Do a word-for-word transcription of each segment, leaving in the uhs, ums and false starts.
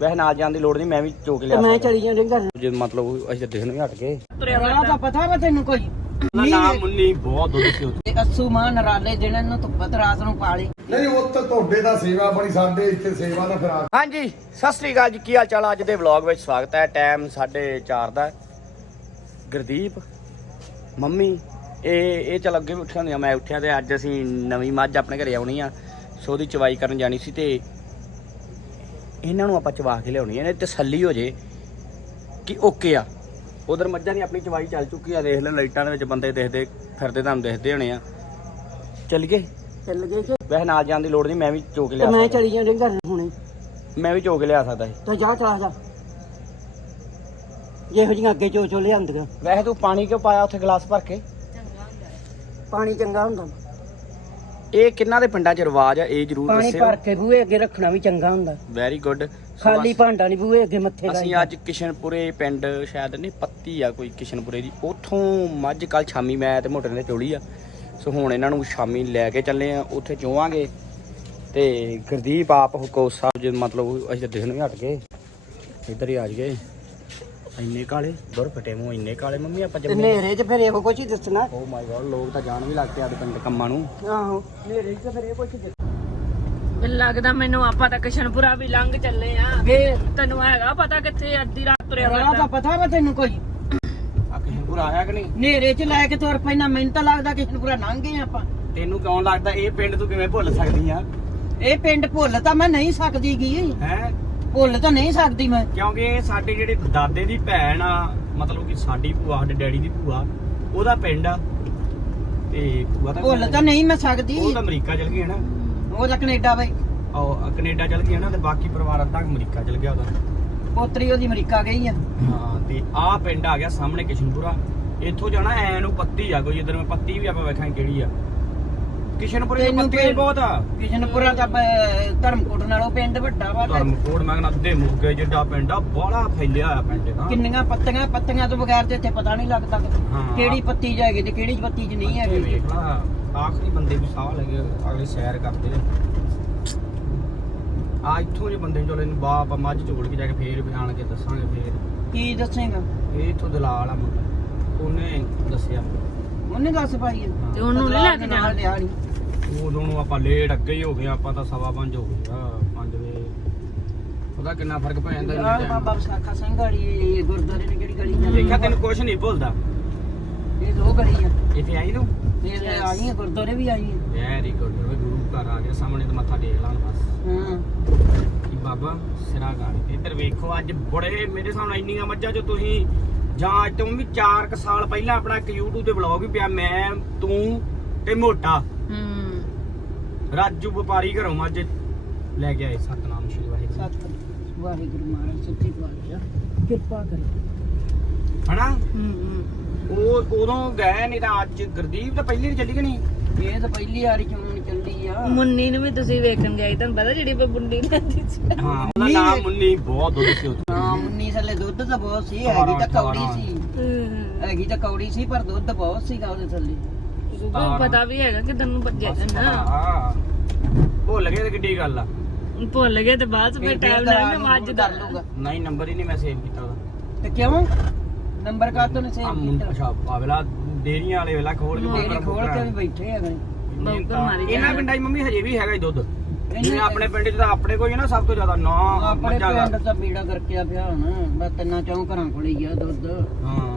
ਵੈਸੇ ਨਾਲ ਜਾਣ ਦੀ ਲੋੜ ਨਹੀਂ, ਮੈਂ ਵੀ ਚੋ ਕੇ ਲਿਆ ਮੈਂ ਚਲੀ ਜਾਂਦੀ ਘਰ ਜੇ ਮਤਲਬ ਅਸੀਂ ਦਿਖ ਨੂੰ ਹਟ ਗਏ। ਰਾਹ ਦਾ ਪਤਾ ਵਾ ਤੈਨੂੰ ਕੋਈ ਨਾ ਮੁੰਨੀ ਬਹੁਤ ਦੁੱਧ ਸੀ ਉੱਥੇ। ਅੱਸੂ ਮਾਂ ਨਰਾਲੇ ਦਿਨਾਂ ਨੂੰ ਧੁੱਪਤ ਰਾਤ ਨੂੰ ਪਾਲੇ ਨਹੀਂ ਉੱਥੇ ਤੁਹਾਡੇ ਦਾ ਸੇਵਾ ਬਣੀ, ਸਾਡੇ ਇੱਥੇ ਸੇਵਾ ਦਾ ਫਿਰਾ। ਹਾਂਜੀ ਸਤਿ ਸ੍ਰੀ ਅਕਾਲ ਜੀ, ਕੀ ਹਾਲ ਚਾਲ? ਅੱਜ ਦੇ ਵਲੌਗ ਵਿੱਚ ਸਵਾਗਤ ਹੈ। ਟਾਈਮ ਸਾਢੇ ਚਾਰ ਦਾ। ਗੁਰਦੀਪ ਮੰਮੀ ਇਹ ਇਹ ਚੱਲ ਅੱਗੇ ਵੀ ਉੱਠਿਆ ਹੁੰਦੀਆਂ, ਮੈਂ ਉੱਠਿਆ ਤੇ ਅੱਜ ਅਸੀਂ ਨਵੀਂ ਮੱਝ ਆਪਣੇ ਘਰੇ ਆਉਣੀ ਆ, ਸੋ ਉਹਦੀ ਚਵਾਈ ਕਰਨ ਜਾਣੀ ਸੀ ਤੇ ਇਹਨਾਂ ਨੂੰ ਆਪਾਂ ਚਵਾ ਕੇ ਲਿਆਉਣੀ ਹੈ, ਤਸੱਲੀ ਹੋ ਜੇ ਕਿ ਓਕੇ ਆ। ਉਧਰ ਮੱਝਾਂ ਦੀ ਆਪਣੀ ਚਵਾਈ ਚੱਲ ਚੁੱਕੀ ਆ, ਦੇਖ ਲੈ ਲਾਈਟਾਂ ਦੇ ਵਿੱਚ ਬੰਦੇ ਦੇਖਦੇ ਫਿਰਦੇ, ਤੁਹਾਨੂੰ ਦੇਖਦੇ ਹੋਣੇ ਆ। ਚੱਲ ਗਏ ਚੱਲ ਗਏ ਕਿ ਵੈਸੇ ਨਾਲ ਜਾਣ ਦੀ ਲੋੜ ਨਹੀਂ, ਮੈਂ ਵੀ ਚੋ ਕੇ ਲਿਆ ਮੈਂ ਚਲੀ ਜਾਂਦੀ ਘਰ ਹੁਣੇ, ਮੈਂ ਵੀ ਚੋ ਕੇ ਲਿਆ ਸਕਦਾ ਸੀ। ਤਾਂ ਜਾ ਚਲਾ ਜਾ, ਜਿਹੋ ਜਿਹੀਆਂ ਅੱਗੇ ਚੋ ਚੋ ਲਿਆਂਦੀਆਂ। ਵੈਸੇ ਤੂੰ ਪਾਣੀ ਕਿਉਂ ਪਾਇਆ ਉੱਥੇ ਗਲਾਸ ਭਰ ਕੇ? ਪਾਣੀ ਚੰਗਾ ਹੁੰਦਾ, ਇਹ ਕਿੰਨਾ ਦੇ ਪਿੰਡਾਂ 'ਚ ਰਿਵਾਜ ਆ, ਇਹ ਜ਼ਰੂਰ ਪਾਣੀ ਦੱਸਿਓ। ਭਰ ਕੇ ਬੂਹੇ ਅੱਗੇ ਰੱਖਣਾ ਵੀ ਚੰਗਾ ਹੁੰਦਾ। Very good. ਖਾਲੀ ਭਾਂਡਾ ਨਹੀਂ ਬੂਹੇ ਅੱਗੇ ਮੱਥੇ ਲਾਈ। ਅਸੀਂ ਅੱਜ ਕਿਸ਼ਨਪੁਰੇ ਪਿੰਡ, ਸ਼ਾਇਦ ਨਹੀਂ ਪੱਤੀ ਆ ਕੋਈ ਕਿਸ਼ਨਪੁਰੇ ਦੀ, ਉੱਥੋਂ ਮੱਝ ਕੱਲ ਸ਼ਾਮੀ ਮੈਂ ਤੇ ਮੋਟਰ ਨੇ ਚੋਲੀ ਆ। ਸੋ ਹੁਣ ਇਹਨਾਂ ਨੂੰ ਸ਼ਾਮੀ ਲੈ ਕੇ ਚੱਲੇ ਆ, ਉੱਥੇ ਚੋਵਾਂਗੇ। ਤੇ ਗੁਰਦੀਪ ਆਪ ਹੁਕੋਸ ਸਾਹਿਬ ਜੇ ਮਤਲਬ ਅਸੀਂ ਦਿਖ ਨੂੰ ਹਟ ਗਏ, ਇੱਧਰ ਹੀ ਆ ਗਏ। ਇੰਨੇ ਕਾਲੇ ਦੁਰ ਫਟੇ ਮੂੰਹ, ਇੰਨੇ ਕਾਲੇ ਮੰਮੀ ਆਪਾਂ ਤੇ ਜੰਮੇ। ਨੇਰੇ 'ਚ ਫਿਰ ਇਹੋ ਕੁਛ ਹੀ ਦੱਸਣਾ। ਓ ਮਾਈ ਗॉड, ਲੋਕ ਤਾਂ ਜਾਣ ਵੀ ਲੱਗ ਪਏ ਅੱਜ ਪਿੰਡ ਕੰਮਾਂ ਨੂੰ। ਆਹੋ ਨੇਰੇ 'ਚ ਫਿਰ ਇਹ ਕੁਛ ਹੀ ਦੱਸਣਾ। ਮੈਨੂੰ ਲੱਗਦਾ ਮੈਨੂੰ ਆਪਾਂ ਤਾਂ ਕਿਸ਼ਨਪੁਰਾ ਵੀ ਲੰਘ ਚੱਲੇ ਆ। ਵੇ ਤੈਨੂੰ ਹੈਗਾ ਪਤਾ ਕਿੱਥੇ ਅੱਧੀ ਰਾਤ ਤੁਰਿਆ ਰਾਹ ਦਾ ਫਿਰਦਾ? ਪਤਾ ਵਾ ਤੈਨੂੰ ਕੋਈ ਆ ਕਿਸ਼ਨਪੁਰਾ ਆਇਆ ਕਿ ਨਹੀਂ? ਨੇਰੇ 'ਚ ਲੈ ਕੇ ਤੁਰ ਪੈਣਾ, ਮੈਨੂੰ ਤਾਂ ਲੱਗਦਾ ਕਿ ਪੂਰਾ ਲੰਘ ਗਏ ਆਪਾਂ। ਤੈਨੂੰ ਕਿਉਂ ਲੱਗਦਾ ਇਹ ਪਿੰਡ ਤੂੰ ਕਿਵੇਂ ਭੁੱਲ ਸਕਦੀ ਆ? ਇਹ ਪਿੰਡ ਭੁੱਲ ਤਾਂ ਮੈਂ ਨਹੀਂ ਸਕਦੀ ਗੀ, ਹੈ ਭੁੱਲ ਤਾਂ ਨਹੀਂ ਸਕਦੀ ਮੈਂ। ਕਿਉਂਕਿ ਇਹ ਸਾਡੇ ਜਿਹੜੇ ਦਾਦੇ ਦੀ ਭੈਣ ਆ, ਮਤਲਬ ਕਿ ਸਾਡੀ ਭੂਆ, ਸਾਡੇ ਡੈਡੀ ਦੀ ਭੂਆ, ਉਹਦਾ ਪਿੰਡ ਆ। ਤੇ ਭੂਆ ਤਾਂ ਭੁੱਲ ਤਾਂ ਨਹੀਂ ਮੈਂ ਸਕਦੀ। ਉਹ ਤਾਂ ਅਮਰੀਕਾ ਚਲ ਗਈ ਹੈ ਨਾ, ਉਹ ਤਾਂ ਕੈਨੇਡਾ ਬਈ, ਉਹ ਕੈਨੇਡਾ ਚਲ ਗਈ ਹੈ ਨਾ, ਤੇ ਬਾਕੀ ਪਰਿਵਾਰ ਅੱਧਾ ਅਮਰੀਕਾ ਚਲ ਗਿਆ ਉਹਦਾ। ਪੋਤਰੀ ਉਹਦੀ ਅਮਰੀਕਾ ਗਈ ਆ। ਹਾਂ, ਤੇ ਆਹ ਪਿੰਡ ਆ ਗਿਆ ਸਾਹਮਣੇ ਕਿਸ਼ਨਪੁਰਾ। ਇੱਥੋਂ ਜਾਣਾ ਐ ਨੂੰ ਪੱਤੀ ਆ ਕੋਈ, ਇਧਰ ਮੈਂ ਪੱਤੀ ਵੀ ਆਪਾਂ ਵੇਖਾਂਗੇ ਕਿਹੜੀ ਆ। ਕਿਸ਼ਨਪੁਰੇ ਦੀ ਪੱਤੀ ਵੀ ਬਹੁਤ ਆ। ਕਿਸ਼ਨਪੁਰਾ ਦਾ ਪ- ਧਰਮਕੋਟ ਨਾਲੋਂ ਪਿੰਡ ਵੱਡਾ ਵਾ ਤੇ ਧਰਮਕੋਟ ਮੈਂ ਕਹਿੰਦਾ ਅੱਧੇ ਮੁੱਗੇ ਜਿੱਡਾ ਪਿੰਡ ਆ, ਬਾਹਲਾ ਫੈਲਿਆ ਆ ਪਿੰਡ ਦਾ। ਕਿੰਨੀਆਂ ਪੱਤੀਆਂ ਪੱਤੀਆਂ ਤੋਂ ਬਗੈਰ ਤੇ ਇੱਥੇ ਪਤਾ ਨਹੀਂ ਲੱਗਦਾ ਹਾਂ। ਕਿਹੜੀ ਪੱਤੀ ਜਾਏਗੀ ਤੇ ਕਿਹੜੀ ਪੱਤੀ 'ਚ ਨਹੀਂ ਇਹ ਹੈਗੀ। ਵੇਖ ਲਾ, ਆਖਰੀ ਬੰਦੇ ਵੀ ਸਾਹ ਲੱਗੇ, ਅਗਲੇ ਸੈਰ ਕਰਦੇ ਆ। ਆ ਇੱਥੋਂ ਜੇ ਬੰਦੇ ਚਲੇ ਨੂੰ ਬਾਪ ਮੱਝ ਚੋਲ ਕੇ ਜਾ ਕੇ ਫੇਰ ਬਿਆਨ ਕੇ ਦੱਸਾਂਗੇ। ਫੇਰ ਕੀ ਦੱਸੇਗਾ? ਇਹ ਇੱਥੋਂ ਦਲਾਲ ਆ ਮੁੰਡਾ, ਉਹਨੇ ਦੱਸਿਆ। ਉਹਨੇ ਦੱਸ ਪਾਈ ਤੇ ਉਹਨੂੰ ਨੀ ਲੈ ਕੇ ਜਾਣਾ? ਲਿਆ ਨੀ। ਉਦੋਂ ਨੂੰ ਆਪਾਂ ਲੇਟ ਅੱਗੇ ਹੀ ਹੋ ਗਏ, ਆਪਾਂ ਤਾਂ ਸਵਾ ਪੰਜ ਹੋ ਗਏ ਆ, ਪੰਜ ਵਜੇ। ਉਹਦਾ ਕਿੰਨਾ ਫਰਕ ਪੈ ਜਾਂਦਾ ਆਹ ਜੀ। ਬਾਬਾ ਵਿਸਾਖਾ ਸਿੰਘ ਵਾਲੀ ਗੁਰਦੁਆਰੇ ਨੇ ਕਿਹੜੀ ਗਲੀ ਜਾਂਦੀ? ਦੇਖਿਆ ਤੈਨੂੰ ਕੁਛ ਨਹੀਂ ਭੁੱਲਦਾ। ਇਹ ਦੋ ਗਲੀ ਆ। ਇੱਥੇ ਆਈ ਤੂੰ? ਇਹ ਆ ਗਈਆਂ, ਗੁਰਦੁਆਰੇ ਵੀ ਆਈ ਆ। ਵੈਰੀ ਗੁੱਡ, ਗੁਰੂ ਘਰ ਆ ਗਿਆ ਸਾਹਮਣੇ, ਤੇ ਮੱਥਾ ਟੇਕ ਲਾਂ ਬਸ। ਹਾਂ ਕਿ ਬਾਬਾ ਸਿਰਾ ਗਾੜੀ। ਇੱਧਰ ਵੇਖੋ, ਅੱਜ ਬੜੇ ਮੇਰੇ ਸਾਹਮਣੇ ਇੰਨੀਆਂ ਮੱਝਾਂ ਜੋ ਤੁਸੀਂ ਜਾਂ ਅੱਜ ਤੋਂ ਵੀ ਚਾਰ ਕੁ ਸਾਲ ਪਹਿਲਾਂ ਆਪਣਾ ਇੱਕ YouTube ਤੇ ਵਲੌਗ ਵੀ ਪਿਆ, ਮੈਂ ਤੂੰ ਤੇ ਮੋਟਾ ਹੂੰ ਰਾਜੂ ਵਪਾਰੀ ਘਰੋਂ ਮੱਝ ਲੈ ਕੇ ਆਏ। ਸਤਨਾਮ ਸ਼੍ਰੀ ਵਾਹਿਗੁਰੂ, ਸਤ ਵਾਹਿਗੁਰੂ ਮਹਾਰਾਜ ਸੱਚੀ ਪਾਤਸ਼ਾਹ ਕਿਰਪਾ ਕਰੇ। ਹਨਾ? ਹੂੰ ਉਹ ਉਦੋਂ ਗਏ, ਨਹੀਂ ਤਾਂ ਅੱਜ ਗੁਰਦੀਪ ਤਾਂ ਪਹਿਲੀ ਨਹੀਂ ਚੱਲੀ ਕਿ ਨਹੀਂ? ਇਹ ਤਾਂ ਪਹਿਲੀ ਵਾਰੀ ਚੋਣ ਚੱਲੀ ਆ। ਮੁੰਨੀ ਨੂੰ ਵੀ ਤੁਸੀਂ ਵੇਖਣ ਗਏ, ਤੁਹਾਨੂੰ ਪਤਾ ਜਿਹੜੀ ਬੁੰਡੀ ਲੈਂਦੀ ਸੀ। ਹਾਂ, ਉਹਦਾ ਨਾਮ ਮੁੰਨੀ, ਬਹੁਤ ਦੁੱਧ ਸੀ ਉੱਥੇ। ਹਾਂ ਉੱਨੀ ਥੱਲੇ ਦੁੱਧ ਤਾਂ ਬਹੁਤ ਸੀ, ਹੈਗੀ ਤਾਂ ਕੌੜੀ ਸੀ, ਹੂੰ ਹੈਗੀ ਤਾਂ ਕੌੜੀ ਸੀ ਪਰ ਦੁੱਧ ਬਹੁਤ ਸੀਗਾ ਉਹਦੇ ਥੱਲੇ। ਪਤਾ ਵੀ ਹੈਗਾ ਕਿ ਤੈਨੂੰ ਭੱਜਿਆ ਬਸ ਨਾ ਹਾਂ, ਭੁੱਲ ਗਏ ਤੇ ਕਿੱਡੀ ਗੱਲ ਆ। ਭੁੱਲ ਗਏ ਤੇ ਬਾਅਦ ਵਿੱਚ ਟਾਈਮ ਲੱਗ ਮੱਝ ਦਾ। ਕਰ ਲੂਗਾ ਨਹੀਂ, ਨੰਬਰ ਹੀ ਨਹੀਂ ਮੈਂ ਸੇਵ ਕੀਤਾ ਉਹਦਾ। ਤੇ ਕਿਉਂ ਨੰਬਰ ਕਾ ਤੋਂ ਨਹੀਂ ਆ ਸੇਵ ਮੁੰਡਾ ਕੀਤਾ? ਅੱਛਾ ਪਾਵਲਾ ਡੇਰੀਆਂ ਵਾਲੇ ਵੇਲਾ ਖੋਲ ਕੇ ਮੇਰੀ ਬੋਕਰ ਖੋਲ ਕੇ ਵੀ ਬੈਠੇ ਹੈਗੇ। ਬੋਕਰ ਮਾਰੀ ਜਾਣਾ। ਇਹਨਾਂ ਪਿੰਡਾਂ 'ਚ ਮੰਮੀ ਹਜੇ ਵੀ ਹੈਗਾ ਹੀ ਦੁੱਧ। ਜਿਵੇਂ ਆਪਣੇ ਪਿੰਡ 'ਚ ਤਾਂ ਆਪਣੇ ਕੋਈ ਨਾ ਸਭ ਤੋਂ ਜ਼ਿਆਦਾ ਨਾ ਆਪਣੇ ਮੱਝਾਂ ਦਾ। ਪਿੰਡ ਤਾਂ ਬੀੜਾ ਕਰਕੇ ਆ ਪਿਆ ਹੁਣ, ਬਸ ਤਿੰਨਾਂ ਚੌਂ ਘਰਾਂ ਕੋਲ ਹੀ ਆ ਦੁੱਧ। ਹਾਂ,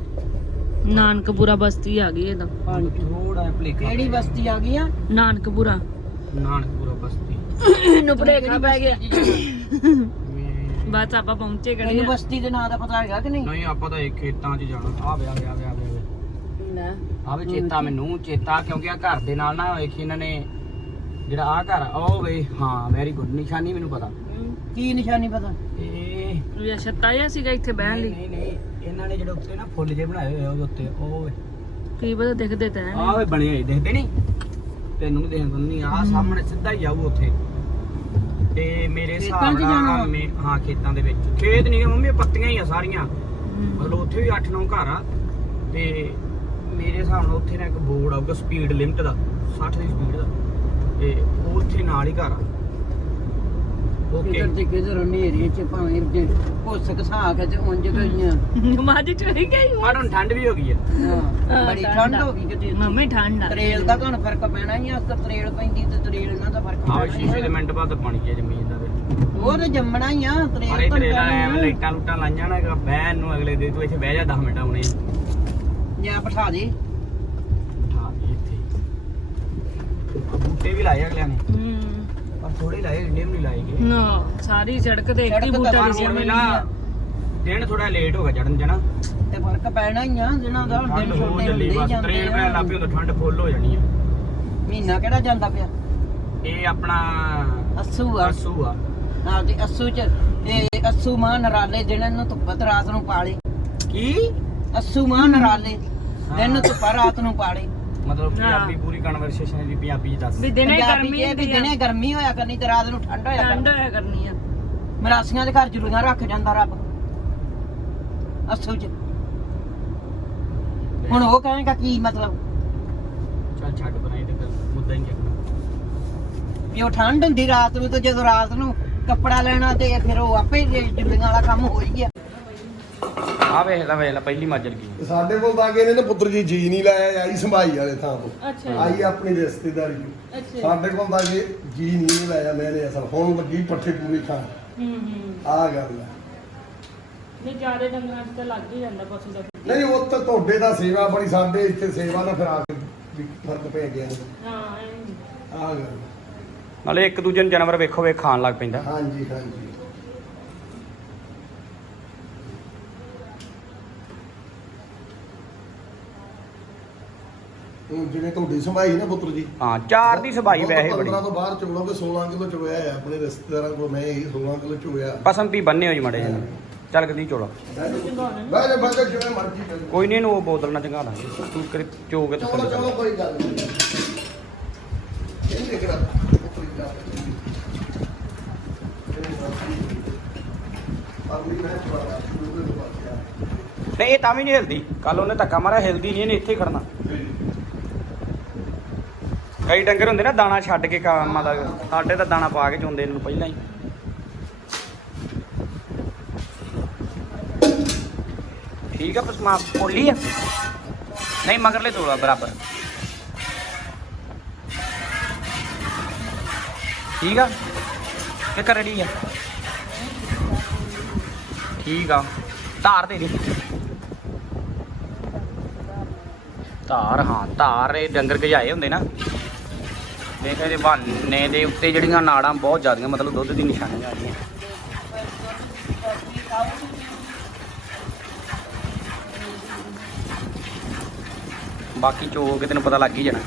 ਨਾਨਕਪੁਰਾ ਬਸਤੀ ਆ ਗਈ ਇਹਦਾ। ਪੰਜ ਥੋੜਾ ਭਲੇਖਾ। ਕਿਹੜੀ ਬਸਤੀ ਆ ਗਈ ਆ? ਨਾਨਕਪੁਰਾ ਨਾਨਕਪੁਰਾ ਬਸਤੀ। ਇਹਨੂੰ ਭੁਲੇਖਾ ਪੈ ਗਿਆ, ਮੈਂ- ਬਸ ਆਪਾਂ ਪਹੁੰਚੇ ਮੈਨੂੰ ਕਿਹੜੇ ਬਸਤੀ ਦੇ ਨਾਂ ਦਾ ਪਤਾ ਹੈਗਾ ਕਿ ਨਹੀਂ? ਨਹੀਂ, ਆਪਾਂ ਤਾਂ ਇਹ ਖੇਤਾਂ 'ਚ ਜਾਣਾ। ਆ ਵਿਆ ਵਿਆ ਵਿਆ ਵਿਆ ਨਾ ਆ ਵੀ ਚੇਤਾ ਮੈਨੂੰ ਚੇਤਾ, ਕਿਉਂਕਿ ਆ ਘਰ ਦੇ ਨਾਲ ਨਾ ਵੇਖੀ ਇਹਨਾਂ ਨੇ ਜਿਹੜਾ ਆ ਘਰ ਆ ਉਹ ਵੇ। ਹਾਂ ਵੈਰੀ ਗੁੱਡ, ਨਿਸ਼ਾਨੀ ਮੈਨੂੰ ਪਤਾ। ਕੀ ਨਿਸ਼ਾਨੀ ਪਤਾ? ਇਹ ਵੀ ਛੱਤਾ ਜਿਹਾ ਸੀਗਾ ਇੱਥੇ ਬਹਿਣ ਨਹੀਂ ਲਈ। ਨਹੀਂ ਨਹੀਂ, ਇਹਨਾਂ ਨੇ ਜਿਹੜੇ ਉੱਤੇ ਨਾ ਫੁੱਲ ਜੇ ਬਣਾਏ ਹੋਏ ਆ ਉਹਦੇ ਉੱਤੇ, ਉਹ ਵੇ ਕੀ ਪਤਾ ਦਿਖਦੇ ਤਾਂ ਹੈ ਆਹ ਵੇ ਬਣੇ ਹੋਏ, ਦਿਖਦੇ ਨਹੀਂ ਤੈਨੂੰ? ਨਹੀਂ ਦੇਖਦਾ ਨਹੀਂ, ਆਹ ਸਾਹਮਣੇ ਸਿੱਧਾ ਹੀ ਆਊ ਉੱਥੇ। ਤੇ ਮੇਰੇ ਖੇਤਾਂ ਹਿਸਾਬ 'ਚ ਜਾਣਾ? ਨਾਲ ਮੇ- ਹਾਂ ਖੇਤਾਂ ਦੇ ਵਿੱਚ। ਖੇਤ ਨਹੀਂ ਮੰਮੀ, ਪੱਤੀਆਂ ਹੀ ਆ ਸਾਰੀਆਂ, ਮਤਲਬ ਉੱਥੇ ਵੀ ਅੱਠ ਨੌ ਘਰ ਆ। ਤੇ ਮੇਰੇ ਹਿਸਾਬ ਨਾਲ ਉੱਥੇ ਨਾ ਇੱਕ ਬੋਰਡ ਆਊਗਾ ਸਪੀਡ ਲਿਮਟ ਦਾ, ਸੱਠ ਦੀ ਸਪੀਡ ਦਾ, ਤੇ ਉਹ ਉੱਥੇ ਨਾਲ ਹੀ ਘਰ ਆ। ਓਕੇ ਕਿਧਰ ਤੇ ਕਿਧਰ ਹਨੇਰੇ ਚ ਭਾਵੇਂ ਜੇ ਘੁੱਸ ਘਸਾ ਕੇ ਤੇ ਉਂਝ ਗਈਆਂ ਮੱਝ ਚੋਈ ਗਈ ਪਰ ਹੁਣ ਠੰਡ ਵੀ ਹੋ ਗਈ ਆ ਹਾਂ ਬੜੀ ਠੰਡ ਹੋ ਗਈ ਕਿਤੇ ਮੰਮੀ ਠੰਡ ਆ ਤਰੇਲ ਦਾ ਤੁਹਾਨੂੰ ਫਰਕ ਪੈਣਾ ਹੀ ਆ ਤਾਂ ਤਰੇਲ ਪੈਂਦੀ ਤੇ ਤਰੇਲ ਇਹਨਾਂ ਦਾ ਫਰਕ ਆਹ ਪੈਣਾ ਹੀ ਸ਼ੀਸ਼ੇ ਦੇ ਆ। ਮਿੰਟ ਬਾਅਦ ਪਾਣੀ ਹੈ ਜ਼ਮੀਨ ਦਾ ਵਿੱਚ ਉਹ ਤੇ ਜੰਮਣਾ ਹੀ ਆ ਪਰ ਤਰੇਲ ਇਹ ਤਾਂ ਤੇਰੇ ਨਾਲ ਪੈਣੀ ਐਵੇਂ ਆ। ਲਾਈਟਾਂ ਲੂਟਾਂ ਲਾਈਆਂ ਨਾ ਕਿ ਬਹਿਣ ਨੂੰ ਅਗਲੇ ਦੇ ਤੂੰ ਇੱਥੇ ਬਹਿ ਜਾ ਦਸ ਮਿੰਟ ਆਉਣੇ ਜਾਂ ਬਿਠਾ ਦੇ ਹਾਂ ਇੱਥੇ ਆਹ ਬੂਟੇ ਵੀ ਲਾਏ ਅਗਲਿਆਂ ਨੇ ਹੂੰ ਪਰ ਥੋੜੇ ਲਾਏ ਇੰਨੇ ਵੀ ਨਹੀਂ ਲਾਏਗੇ ਨਾ ਸਾਰੀ ਸੜਕ ਤੇ ਇੱਕ ਹੀ ਸੜਕ ਤੇ ਬੂਟਾ ਪਰ ਸੀ ਹੁਣ ਵੀ ਨਾ ਦਿਨ ਥੋੜਾ ਲੇਟ ਹੋ ਗਿਆ ਚੜਨ ਜਣਾ ਤੇ ਫਰਕ ਪੈਣਾ ਹੀ ਆ ਜਿਹਨਾਂ ਦਾ ਠੰਡ ਦਿਨ ਹੋ ਛੋਟੇ ਚੱਲੀ ਹੁੰਦੇ ਹੀ ਬਸ ਜਾਂਦੇ ਤਰੇਲ ਆ। ਪੈਣ ਲੱਗ ਪਈ ਉਦੋਂ ਠੰਡ ਫੁੱਲ ਹੋ ਜਾਣੀ ਆ ਮਹੀਨਾ ਕਿਹੜਾ ਜਾਂਦਾ ਪਿਆ ਇਹ ਆਪਣਾ ਅੱਸੂ ਆ ਅਸੂ ਆ ਨਾਲ ਤੇ ਅੱਸੂ ਚ ਇਹ ਅੱਸੂ ਮਾਂ ਨਰਾਲੇ ਜਿਹਨਾਂ ਨੂੰ ਧੁੱਪ ਤੇ ਰਾਤ ਨੂੰ ਪਾਲੇ ਕੀ ਅੱਸੂ ਮਾਂ ਨਰਾਲੇ ਦਿਨ ਨੂੰ ਧੁੱਪ ਰਾਤ ਨੂੰ ਪਾਲੇ ਮਤਲਬ ਹਾਂ। ਪੰਜਾਬੀ ਪੂਰੀ ਕਨਵਰਸੇਸ਼ਨ ਦੀ ਪੰਜਾਬੀ ਚ ਦੱਸ ਵੀ ਦਿਨੇ ਪੰਜਾਬੀ ਗਰਮੀ ਚ ਇਹ ਵੀ ਹੁੰਦੀ ਆ ਦਿਨੇ ਗਰਮੀ ਹੋਇਆ ਕਰਨੀ ਤੇ ਰਾਤ ਨੂੰ ਠੰਡ ਹੋਇਆ ਠੰਡ ਕਰਨੀ ਹੋਇਆ ਕਰਨੀ ਆ ਮਰਾਸੀਆਂ ਦੇ ਘਰ ਜੁਲੀਆਂ ਰੱਖ ਜਾਂਦਾ ਰੱਬ ਅੱਸੂ ਚ ਹੁਣ ਉਹ ਕਹੇਗਾ ਕੀ ਮਤਲਬ ਚੱਲ ਛੱਡ ਬਣਾਈ ਤੇ ਮੁੱਦਾ ਹੀ ਚੱਕਣਾ ਵੀ ਉਹ ਠੰਡ ਹੁੰਦੀ ਰਾਤ ਨੂੰ ਤੇ ਜਦੋਂ ਰਾਤ ਨੂੰ ਕੱਪੜਾ ਲੈਣਾ ਤੇ ਫਿਰ ਉਹ ਆਪੇ ਜੁਲੀਆਂ ਵਾਲਾ ਕੰਮ ਹੋ ਹੀ ਗਿਆ ਆ ਵੇਖ ਲੈ ਵੇਖ ਲੈ ਪਹਿਲੀ ਮਾਜਰ ਕੀ ਤੇ ਸਾਡੇ ਕੋਲ ਤਾਂ ਅਗੇ ਨੇ ਨਾ ਪੁੱਤਰ ਜੀ ਜੀ ਨਹੀਂ ਲਾਇਆ ਆਈ ਸੰਭਾਈ ਵਾਲੇ ਥਾਂ ਤੋਂ ਅੱਛਾ ਆਈ ਆਪਣੀ ਰਿਸ਼ਤੇਦਾਰੀ ਚ। ਅੱਛਾ ਸਾਡੇ ਕੋਲ ਤਾਂ ਅਗੇ ਜੀ ਨਹੀਂ ਲਾਇਆ ਮੈਨੇ ਅਸਲ ਹੁਣ ਲੱਗੀ ਪੱਠੇ ਪੂਰੀ ਖਾਣ ਹੂੰ ਹੂੰ ਆ ਗੱਲ ਹੈ ਨਹੀਂ ਜਿਆਦਾ ਡੰਗਰਾਂ 'ਚ ਤਾਂ ਲੱਗ ਹੀ ਜਾਂਦਾ ਪਸ਼ੂ ਦਾ ਨਹੀਂ ਉਹ ਤਾਂ ਤੁਹਾਡੇ ਦਾ ਸੇਵਾ ਬਣੀ ਸਾਡੇ ਇੱਥੇ ਸੇਵਾ ਨਾਲ ਫਿਰ ਆ ਕੇ ਵੀ ਫਰਕ ਪੈ ਗਿਆ ਹਾਂ ਐਂ। ਆ ਗੱਲ ਨਾਲੇ ਇੱਕ ਦੂਜੇ ਨੂੰ ਜਾਨਵਰ ਵੇਖੋ ਵੇਖ ਖਾਣ ਲੱਗ ਪੈਂਦਾ ਹਾਂਜੀ ਹਾਂਜੀ ਹੁਣ ਜਿਵੇਂ ਤੁਹਾਡੀ ਸੰਭਾਈ ਨਾ ਪੁੱਤਰ ਜੀ ਹਾਂ ਚਾਰ ਦੀ ਸਬਾਈ ਵੈਸੇ ਬੜੀ ਪੰਦਰਾਂ ਤੋਂ ਬਾਹਰ ਚੋਣੋਗੇ ਸੋਲਾਂ ਕਿਲੋ ਚੋਇਆ ਹੈ ਆਪਣੇ ਰਿਸ਼ਤੇਦਾਰਾਂ ਕੋਲ ਮੈਂ ਇਹ ਸੋਲਾਂ ਕਿਲੋ ਚੋਇਆ ਪਸਮ ਵੀ ਬੰਨੇ ਹੋਈ ਮੜੇ ਜਨ ਚੱਲ ਕਦੀ ਚੋਲਾ ਬਾਅਦ ਦੇ ਬਾਅਦ ਜਿਵੇਂ ਮਰਜ਼ੀ ਕਰੋ ਕੋਈ ਨਹੀਂ ਇਹਨੂੰ ਉਹ ਬੋਤਲ ਨਾਲ ਚੰਗਾ ਦਾਂਗੇ ਤੂੰ ਕਰ ਚੋ ਕੇ ਚਲੋ ਤਸੱਲੀ ਚਲੋ ਕਰ ਕੋਈ ਗੱਲ ਨਹੀਂ ਇਹ ਦੇਖ ਰਾ ਕੋਈ ਗੱਲ ਨਹੀਂ ਮੈਂ ਚੋੜਾ ਸ਼ੁਰੂ ਤੋਂ ਬਾਅਦ ਨਹੀਂ ਇਹ ਤਾਂ ਵੀ ਨਹੀਂ ਹਿਲਦੀ ਕੱਲ ਉਹਨੇ ਧੱਕਾ ਮਾਰਿਆ ਹਿਲਦੀ ਨਹੀਂ ਇਹਨੇ ਇੱਥੇ ਹੀ ਖੜਨਾ ਕਈ ਡੰਗਰ ਹੁੰਦੇ ਨਾ ਦਾਣਾ ਛੱਡ ਕੇ ਕੰਮਾਂ ਦਾ ਸਾਡੇ ਤਾਂ ਦਾਣਾ ਪਾ ਕੇ ਚੋਂਦੇ ਇਹਨੂੰ ਪਹਿਲਾਂ ਹੀ ਠੀਕ ਆ ਪਸਮਾ ਪੋਲੀ ਆ ਨਹੀਂ ਮਗਰਲੇ ਤੋੜਾ ਬਰਾਬਰ ਠੀਕ ਆ ਕਿ ਕਰੜੀ ਆ ਠੀਕ ਆ ਧਾਰ ਦੇ ਦੀ ਧਾਰ ਹਾਂ ਧਾਰ ਇਹ ਡੰਗਰ ਗਜਾਏ ਹੁੰਦੇ ਨਾ ਦੇਖ ਇਹਦੇ ਬਹਾਨੇ ਦੇ ਉੱਤੇ ਜਿਹੜੀਆਂ ਨਾੜਾਂ ਬਹੁਤ ਜ਼ਿਆਦੀਆਂ ਮਤਲਬ ਦੁੱਧ ਦੀ ਨਿਸ਼ਾਨੀ ਆ ਰਹੀਆਂ ਬਾਕੀ ਚੋ ਕੇ ਤੈਨੂੰ ਪਤਾ ਲੱਗ ਹੀ ਜਾਣਾ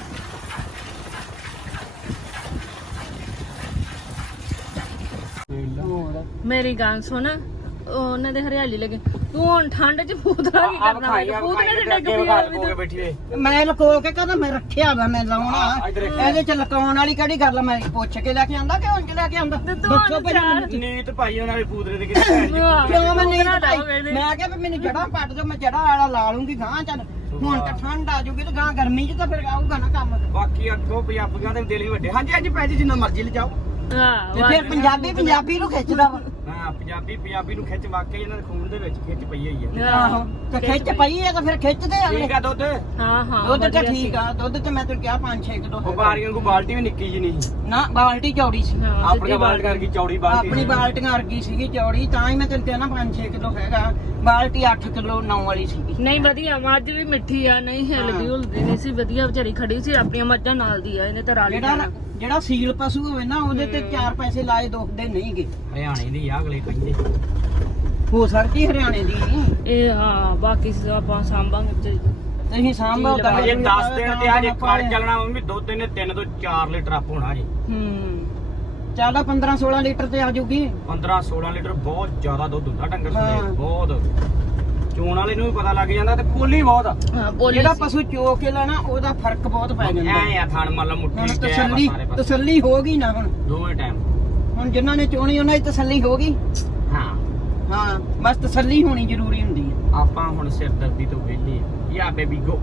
ਮੇਰੀ ਗੱਲ ਸੁਣ ਉਹਨਾਂ ਦੇ ਹਰਿਆਲੀ ਲੱਗੇ ਤੂੰ ਹੁਣ ਠੰਡ 'ਚ ਪੂਤਨਾ ਕੀ ਕਰਨਾ ਪੂਤਨੇ ਤੇ ਡੱਗ ਪਿਆ ਬੈਠੀ ਵੇ ਮੈਂ ਲਕੋ ਕੇ ਕਹਿੰਦਾ ਮੈਂ ਰੱਖਿਆ ਵਾ ਮੈਂ ਲਾਉਣਾ ਇਹਦੇ ਚ ਲਕਾਉਣ ਵਾਲੀ ਕਿਹੜੀ ਗੱਲ ਆ? ਮੈਂ ਪੁੱਛ ਕੇ ਲੈ ਕੇ ਆਂਦਾ ਕਿ ਉਂਝ ਲੈ ਕੇ ਆਂਦਾ ਤੇ ਤੂੰ ਦੱਸੋ ਹੁਣ ਭਾਈ ਮੈਨੂੰ। ਨੀਤ ਭਾਈ ਉਹਨਾਂ ਦੇ ਪੂਤਰੇ ਦੇ ਕਿਤੇ ਕਿਉਂ ਮੈਂ ਨਹੀਂ ਭਾਈ ਮੈਂ ਕਿਹਾ ਵੀ ਮੈਨੂੰ ਜੜਾਂ ਪੱਟ ਦਿਓ ਮੈਂ ਜੜਾਂ ਵਾਲਾ ਲਾ ਲੂੰਗੀ ਗਾਂ ਚੱਲ ਹੁਣ ਤਾਂ ਠੰਡ ਆ ਜੂਗੀ ਤੇ ਗਾਂ ਗਰਮੀ ਚ ਤਾਂ ਫਿਰ ਆਊਗਾ ਨਾ ਕੰਮ ਬਾਕੀ ਅੱਗੋਂ ਪੰਜਾਬੀਆਂ ਦੇ ਦਿਲ ਹੀ ਵੱਡੇ ਹਾਂਜੀ ਹਾਂਜੀ ਪੈਸੇ ਜਿੰਨਾ ਮਰਜ਼ੀ ਲਿਜਾਓ ਹਾਂ ਤੇ ਫਿਰ ਪੰਜਾਬੀ ਪੰਜਾਬੀ ਨੂੰ ਖਿੱਚਦਾ ਵਾ ਹਾਂ ਪੰਜਾਬੀ ਪੰਜਾਬੀ ਨੂੰ ਖਿੱਚ ਵਾਕਈ ਇਹਨਾਂ ਦੇ ਖੂਨ ਦੇ ਵਿੱਚ ਖਿੱਚ ਪਈ ਹੋਈ ਹੈ ਆਹੋ ਤੇ ਖਿੱਚ ਪਈ ਹੈ ਤਾਂ ਫਿਰ ਖਿੱਚਦੇ ਆ ਠੀਕ ਆ ਦੁੱਧ ਹਾਂ ਹਾਂ ਦੁੱਧ ਤਾਂ ਵਧੀਆ ਠੀਕ ਆ ਦੁੱਧ ਤੇ ਮੈਂ ਤੈਨੂੰ ਕਿਹਾ ਪੰਜ ਛੇ ਕਿਲੋ ਉਹ ਬਾਰੀਆਂ ਨੂੰ ਬਾਲਟੀ ਵੀ ਨਿੱਕੀ ਜੀ ਨਹੀਂ ਨਾ ਬਾਲਟੀ ਚੌੜੀ ਸੀ ਹਾਂ, ਆਪਣੀ ਸਿੱਧੀ ਬਾਲਟੀ ਕਰਕੇ ਚੌੜੀ ਬਾਲਟੀ ਆਪਣੀ ਬਾਲਟੀਆਂ ਵਰਗੀ ਸੀਗੀ ਚੌੜੀ ਤਾਂ ਹੀ ਮੈਂ ਤੈਨੂੰ ਕਿਹਾ ਨਾ ਪੰਜ ਛੇ ਕਿਲੋ ਹੈਗਾ ਬਾਲਟੀ ਅੱਠ ਕਿਲੋ ਨੌ ਵਾਲੀ ਸੀਗੀ ਨਹੀਂ ਵਧੀਆ ਮੱਝ ਵੀ ਮਿੱਠੀ ਆ ਨਹੀਂ ਹਿਲਦੀ ਹੁਲਦੀ ਨਹੀਂ ਸੀ ਵਧੀਆ ਵਿਚਾਰੀ ਖੜੀ ਸੀ ਆਪਣੀਆਂ ਮੱਝਾਂ ਨਾਲ ਦੀ ਆ ਇਹਨੇ ਤਾਂ ਰਾਲੀ ਜਿਹੜਾ ਜਿਹੜਾ ਸੀਲ ਪਸ਼ੂ ਹੋਵੇ ਨਾ ਉਹਦੇ ਤੇ ਚਾਰ ਪੈਸੇ ਲਾਏ ਦੁਖਦੇ ਨਹੀਂਗੇ ਹਰਿਆਣੇ ਦੀ ਆ ਅਗਲੇ ਕਹਿੰਦੇ ਹੋ ਸਕਦੀ ਹਰਿਆਣੇ ਦੀ ਇਹ ਹਾਂ ਬਾਕੀ ਆਪਾਂ ਸਾਂਭਾਂਗੇ ਤੇ ਤੁਸੀਂ ਸਾਂਭੋ ਤਾਂ ਅਜੇ ਦਸ ਦਿਨ ਤੇ ਅਜੇ ਕੱਢ ਚੱਲਣਾ ਮੰਮੀ ਦੁੱਧ ਇਹਨੇ ਤਿੰਨ ਤੋਂ ਚਾਰ ਲੀਟਰ ਅਪ ਹੋਣਾ ਜੀ ਹੂੰ ਚੱਲ ਪੰਦਰਾਂ ਸੋਲਾਂ ਲੀਟਰ ਤੇ ਆ ਜੂਗੀ ਪੰਦਰਾਂ ਸੋਲਾਂ ਲੀਟਰ ਬਹੁਤ ਜ਼ਿਆਦਾ ਦੁੱਧ ਹੁੰਦਾ ਡੰਗਰ ਹਾਂ। ਦੇ ਬਹੁਤ ਚੋਣ ਵਾਲੇ ਨੂੰ ਵੀ ਪਤਾ ਲੱਗ ਜਾਂਦਾ ਤੇ ਪੋਲੀ ਬਹੁਤ ਆ ਹਾਂ ਬੋਲੀ ਜਿਹੜਾ ਪਸ਼ੂ ਚੋ ਕੇ ਲੈਣਾ ਉਹਦਾ ਫਰਕ ਬਹੁਤ ਪੈ ਜਾਂਦਾ ਐ ਆ ਥਣ ਮੰਨ ਲਾ ਮੁੱਠੀ ਹੁਣ ਤੇ ਆ ਤਸੱਲੀ ਸਾਰੇ ਪਾਸੇ ਤਸੱਲੀ ਹੋ ਗਈ ਨਾ ਹੁਣ ਦੋਵੇਂ ਟਾਈਮ ਹੁਣ ਜਿਨ੍ਹਾਂ ਨੇ ਚੋਣੀ ਉਹਨਾਂ ਦੀ ਤਸੱਲੀ ਹੋ ਗਈ ਹਾਂ ਹਾਂ ਬਸ ਤਸੱਲੀ ਹੋਣੀ ਜ਼ਰੂਰੀ ਹੁੰਦੀ ਹੈ ਆਪਾਂ ਹੁਣ ਸਿਰ ਦਰਦੀ ਤੋਂ ਵਿਹਲੇ ਆ ਯਾ ਬੇਬੀ ਗੋ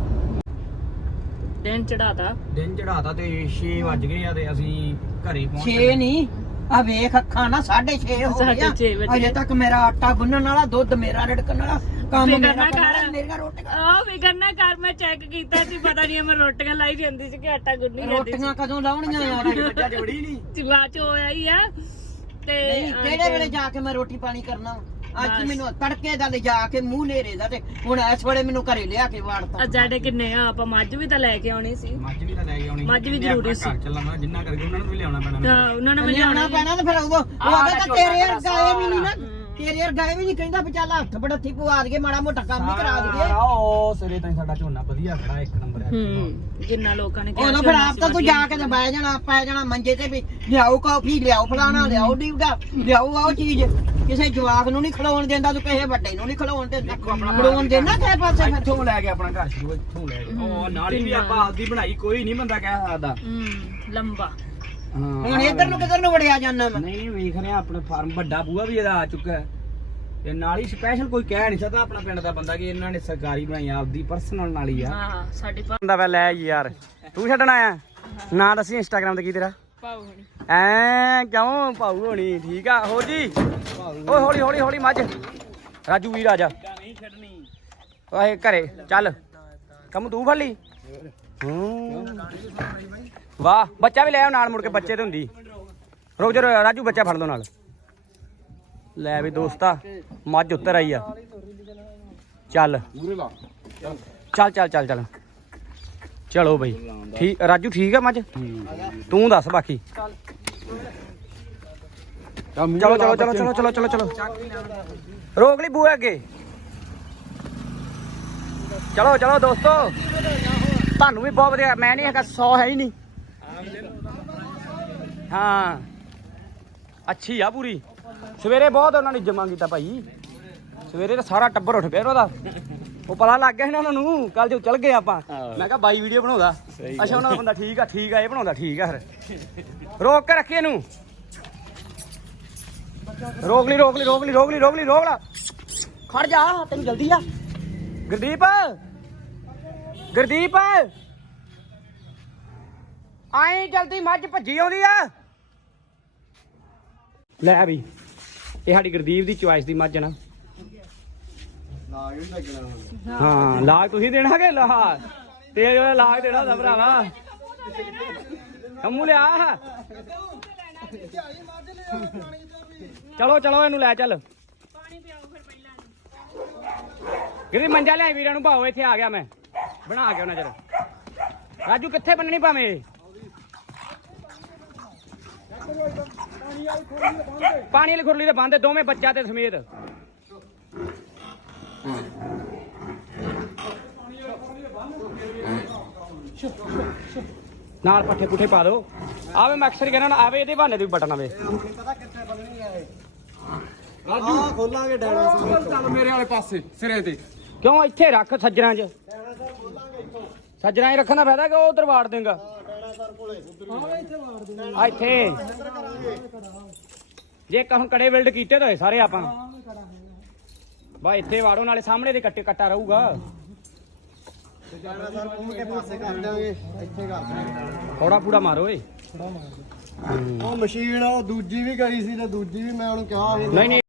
ਦਿਨ ਚੜਾਤਾ ਦਿਨ ਚੜਾਤਾ ਤੇ ਛੇ ਵੱਜ ਗਏ ਆ ਤੇ ਅਸੀਂ ਘਰੇ ਪਹੁੰਚ ਛੇ ਨਹੀਂ ਆ ਵੇਖ ਅੱਖਾਂ ਨਾ ਸਾਢੇ ਛੇ ਹੋ ਸਾਢੇ ਗਿਆ ਛੇ ਵਜੇ। ਅਜੇ ਤੱਕ ਮੇਰਾ ਆਟਾ ਗੁੰਨਣ ਵਾਲਾ ਦੁੱਧ ਮੇਰਾ ਰਿੜਕਣ ਵਾਲਾ ਕੰਮ ਫਿਕਰ ਮੇਰਾ ਨਾ ਕਰਨ ਕਰ। ਵਾਲਾ, ਮੇਰੀਆਂ ਰੋਟੀਆਂ ਆ ਫਿਕਰ ਨਾ ਕਰ ਮੈਂ ਚੈੱਕ ਕੀਤਾ ਸੀ ਪਤਾ ਨਹੀਂ ਮੈਂ ਰੋਟੀਆਂ ਲਾਈ ਜਾਂਦੀ ਸੀ ਕਿ ਆਟਾ ਗੁੰਨੀ ਜਾਂਦੀ ਰੋਟੀਆਂ ਕਦੋਂ ਲਾਉਣੀਆਂ ਯਾਰ ਬੱਚਾ ਜਵੜੀ ਨਹੀਂ ਸੀ ਬਾਅਦ ਚ ਹੋਇਆ ਹੀ ਆ ਤੇ ਨਹੀਂ ਕਿਹੜੇ ਵੇਲੇ ਜਾ ਕੇ ਮੈਂ ਰੋਟੀ ਪਾਣੀ ਕਰਨਾ ਅੱਜ ਬਸ। ਮੈਨੂੰ ਤੜਕੇ ਦਾ ਲਿਜਾ ਕੇ ਮੂੰਹ ਨੇਰੇ ਦਾ ਤੇ ਹੁਣ ਇਸ ਵੇਲੇ ਮੈਨੂੰ ਘਰੇ ਲਿਆ ਕੇ ਵਾੜਤਾ ਅੱਜ ਸਾਡੇ ਕਿੰਨੇ ਆ ਆਪਾਂ ਮੱਝ ਵੀ ਤਾਂ ਲੈ ਕੇ ਆਉਣੀ ਸੀ ਮੱਝ ਵੀ ਤਾਂ ਲੈ ਕੇ ਆਉਣੀ ਮੱਝ ਵੀ ਜ਼ਰੂਰੀ ਸੀ ਘਰ ਚੱਲਣਾ ਜਿੰਨਾ ਕਰਕੇ ਉਹਨਾਂ ਨੂੰ ਵੀ ਲਿਆਉਣਾ ਪੈਣਾ ਹਾਂ ਉਹਨਾਂ ਨੇ ਲਿਆਉਣਾ ਵਜਾਉਣਾ ਪੈਣਾ ਤੇ ਫਿਰ ਉਦੋਂ ਉਹ ਆਦਾ ਤਾਂ ਤੇਰੇ ਵਰਗਾ ਵੀ ਨਹੀਂ ਨਾ ਤੇਰੇ ਵਰਗਾ ਵੀ ਨਹੀਂ ਕਹਿੰਦਾ ਵੀ ਚੱਲ ਹੱਥ ਬੜੱਥੀ ਪਵਾ ਦਈਏ ਮਾੜਾ ਮੋਟਾ ਕੰਮ ਹੀ ਕਰਾ ਦਈਏ ਉਹ ਸਿਰੇ ਤਾਂ ਸਾਡਾ ਝੋਨਾ ਵਧੀਆ ਖੜਾ ਇੱਕ ਨੰਬਰ ਹੂੰ ਜਿੰਨਾ ਲੋਕਾਂ ਨੇ ਉਦੋਂ ਫਿਰ ਆਪ ਤਾਂ ਤੂੰ ਜਾ ਕੇ ਤੇ ਬਹਿ ਜਾਣਾ ਪੈ ਜਾਣਾ ਮੰਜੇ ਤੇ ਵੀ ਲਿਆਓ ਕਾਫੀ ਲਿਆਓ ਫਲਾਣਾ ਲਿਆਓ ਡੀਵਗਾ ਲਿਆਓ ਆਓ ਚੀਜ਼ ਕਿਸੇ ਜਵਾਕ ਨੂੰ ਨਹੀਂ ਖਿਲਾਉਣ ਦਿੰਦਾ ਤੂੰ ਕਿਸੇ ਵੱਡੇ ਨੂੰ ਨਹੀਂ ਖਿਲਾਉਣ ਦਿੰਦਾ ਖਿਲਾਉਣ ਦੇਣਾ ਕਿਸੇ ਪਾਸੇ ਫਿਰ ਇੱਥੋਂ ਲੈ ਕੇ ਆਪਣਾ ਘਰ ਸ਼ੁਰੂ ਇੱਥੋਂ ਲੈ ਕੇ ਉਹ ਨਾਲੀ ਵੀ ਆਪਾਂ ਆਪਦੀ ਬਣਾਈ ਕੋਈ ਨਹੀਂ ਬੰਦਾ ਕਹਿ ਸਕਦਾ ਹੂੰ ਲੰਬਾ ਹਾਂ ਹੁਣ ਇੱਧਰ ਨੂੰ ਕਿੱਧਰ ਨੂੰ ਵੜਿਆ ਜਾਂਦਾ ਮੈਂ ਨਹੀਂ ਨਹੀਂ ਵੇਖ ਰਿਹਾ ਆਪਣੇ ਫਾਰਮ ਵੱਡਾ ਬੂਆ ਵੀ ਇਹਦਾ ਆ ਚੁੱਕਾ ਹੈ ਤੇ ਨਾਲੀ ਸਪੈਸ਼ਲ ਕੋਈ ਕਹਿ ਨਹੀਂ ਸਕਦਾ ਆਪਣਾ ਪਿੰਡ ਦਾ ਬੰਦਾ ਕਿ ਇਹਨਾਂ ਨੇ ਸਰਕਾਰੀ ਬਣਾਈ ਆਪਦੀ ਪਰਸਨਲ ਨਾਲੀ ਆ ਹਾਂ ਸਾਡੀ ਬੰਦਾ ਵੇ ਲੈ ਯਾਰ ਤੂੰ ਛੱਡਣ ਆਇਆ ਨਾ ਦੱਸੀ ਇੰਸਟਾਗ੍ਰਾਮ ਤੇ ਕੀ ਤੇਰਾ ਪਾਉ ਹੋਣੀ ਐ ਕਿਉਂ ਭਾਊ ਹੋਣੀ ਠੀਕ ਆ ਹੋ ਜੀ ਓਏ ਹੌਲੀ ਹੌਲੀ ਹੌਲੀ ਮੱਝ ਰਾਜੂ ਵੀਰ ਆ ਜਾ ਨਹੀਂ ਛੱਡਣੀ ਓਏ ਘਰੇ ਚੱਲ ਕੰਮ ਤੂੰ ਫੜ ਲਈ ਹੂੰ ਵਾਹ ਬੱਚਾ ਵੀ ਲੈ ਆਓ ਨਾਲ ਮੁੜ ਕੇ ਬੱਚੇ ਤੇ ਹੁੰਦੀ ਰੁਕ ਜਾ ਰਾਜੂ ਬੱਚਾ ਫੜ ਲਓ ਨਾਲ ਲੈ ਵੀ ਦੋਸਤਾ ਮੱਝ ਉੱਤਰ ਆਈ ਆ ਚੱਲ ਚੱਲ ਚੱਲ ਚੱਲ ਚੱਲ ਚਲੋ ਬਈ ਠੀਕ ਰਾਜੂ ਠੀਕ ਆ ਮੱਝ ਤੂੰ ਦੱਸ ਬਾਕੀ ਚਲੋ ਚਲੋ ਚਲੋ ਚਲੋ ਚਲੋ ਚਲੋ ਚਲੋ ਰੋਕ ਲਈ ਬੂਏ ਅੱਗੇ ਚਲੋ ਚਲੋ ਦੋਸਤੋ ਤੁਹਾਨੂੰ ਵੀ ਬਹੁਤ ਵਧੀਆ ਮੈਂ ਨਹੀਂ ਹੈਗਾ ਸੌ ਹੈ ਹੀ ਨਹੀਂ ਹਾਂ ਅੱਛੀ ਆ ਪੂਰੀ ਸਵੇਰੇ ਬਹੁਤ ਉਹਨਾਂ ਨੇ ਜਮਾ ਕੀਤਾ ਭਾਈ ਸਵੇਰੇ ਤਾਂ ਸਾਰਾ ਟੱਬਰ ਉੱਠ ਪਿਆ ਉਹਦਾ ਉਹ ਪਤਾ ਲੱਗ ਗਿਆ ਸੀ ਨਾ ਉਹਨਾਂ ਨੂੰ ਕੱਲ ਜੋ ਚੱਲ ਗਏ ਆਪਾਂ ਮੈਂ ਕਿਹਾ ਬਾਈ ਵੀਡੀਓ ਬਣਾਉਂਦਾ ਅੱਛਾ ਉਹਨਾਂ ਦਾ ਬੰਦਾ ਠੀਕ ਆ ਠੀਕ ਆ ਇਹ ਬਣਾਉਂਦਾ ਠੀਕ ਆ ਫਿਰ ਰੋਕ ਕੇ ਰੱਖੀ ਇਹਨੂੰ ਰੋਕ ਲਈ ਰੋਕ ਲਈ ਰੋਕ ਲਈ ਰੋਕ ਲਈ ਰੋਕ ਲਈ ਰੋਕ ਲਾ ਖੜ ਜਾ ਤੈਨੂੰ ਜਲਦੀ ਆ ਗੁਰਦੀਪ ਗੁਰਦੀਪ ਆਈ ਜਲਦੀ ਮੱਝ ਭੱਜੀ ਆਉਂਦੀ ਆ ਲੈ ਵੀ ਇਹ ਸਾਡੀ ਗੁਰਦੀਪ ਦੀ ਚੁਆਇਸ ਦੀ ਮੱਝ ਨਾ ਲਾਗ ਵੀ ਲੱਗਣਾ ਹਾਂ ਲਾਗ ਤੁਸੀਂ ਦੇਣਾ ਕਿ ਲਾ ਤੇ ਉਹ ਲਾਗ ਦੇਣਾ ਹੁੰਦਾ ਭਰਾਵਾ ਕੰਮੂ ਲਿਆ ਚਲੋ ਚਲੋ ਇਹਨੂੰ ਲੈ ਚੱਲ ਪਾਣੀ ਪਿਆਓ ਫਿਰ ਪਹਿਲਾਂ ਗਿਰੀ ਮੰਜਾ ਲਿਆਈ ਵੀਰਾਂ ਨੂੰ ਭਾਓ ਇੱਥੇ ਆ ਗਿਆ ਮੈਂ ਬਣਾ ਕੇ ਉਹਨਾਂ ਚਿਰ ਰਾਜੂ ਕਿੱਥੇ ਬੰਨਣੀ ਭਾਵੇਂ ਪਾਣੀ ਵਾਲੀ ਖੁਰਲੀ ਤੇ ਬੰਦ ਦੋਵੇਂ ਬੱਚਾ ਤੇ ਸਮੇਤ ਨਾਲ ਪੱਠੇ ਪੁੱਠੇ ਪਾ ਦੋ ਆਵੇ ਮੈਂ ਅਕਸਰ ਕਹਿੰਦਾ ਆਵੇ ਇਹਦੇ ਬਹਾਨੇ ਤੇ ਵੀ ਬਟਨ ਆਵੇ ਰਾਜੂ ਖੋਲਾਂਗੇ ਡੈਣਾ ਚੱਲ ਮੇਰੇ ਵਾਲੇ ਪਾਸੇ ਸਿਰੇ ਤੇ ਕਿਉਂ ਇੱਥੇ ਰੱਖ ਸੱਜਣਾ 'ਚ ਸੱਜਣਾ 'ਚ ਰੱਖਣ ਦਾ ਫਾਇਦਾ ਕਿ ਉਹ ਉਧਰ ਵਾੜ ਦੇਗਾ ਆ ਇੱਥੇ ਜੇ ਕਹੂੰ ਕੜੇ ਬਿਲਡ ਕੀਤੇ ਤਾਂ ਸਾਰੇ ਆਪਾਂ ਬਾ ਇੱਥੇ ਵਾੜੋ ਨਾਲੇ ਸਾਹਮਣੇ ਦੇ ਕੱਟੇ ਕੱਟਾ ਰਹੂਗਾ ਥੋੜਾ ਪੂੜਾ ਮਾਰੋ ਏ ਉਹ ਮਸ਼ੀਨ ਉਹ ਦੂਜੀ ਵੀ ਗਈ ਸੀ ਤੇ ਦੂਜੀ ਵੀ ਮੈਂ ਉਹਨੂੰ ਕਿਹਾ ਸੀ ਨਹੀਂ ਨਹੀਂ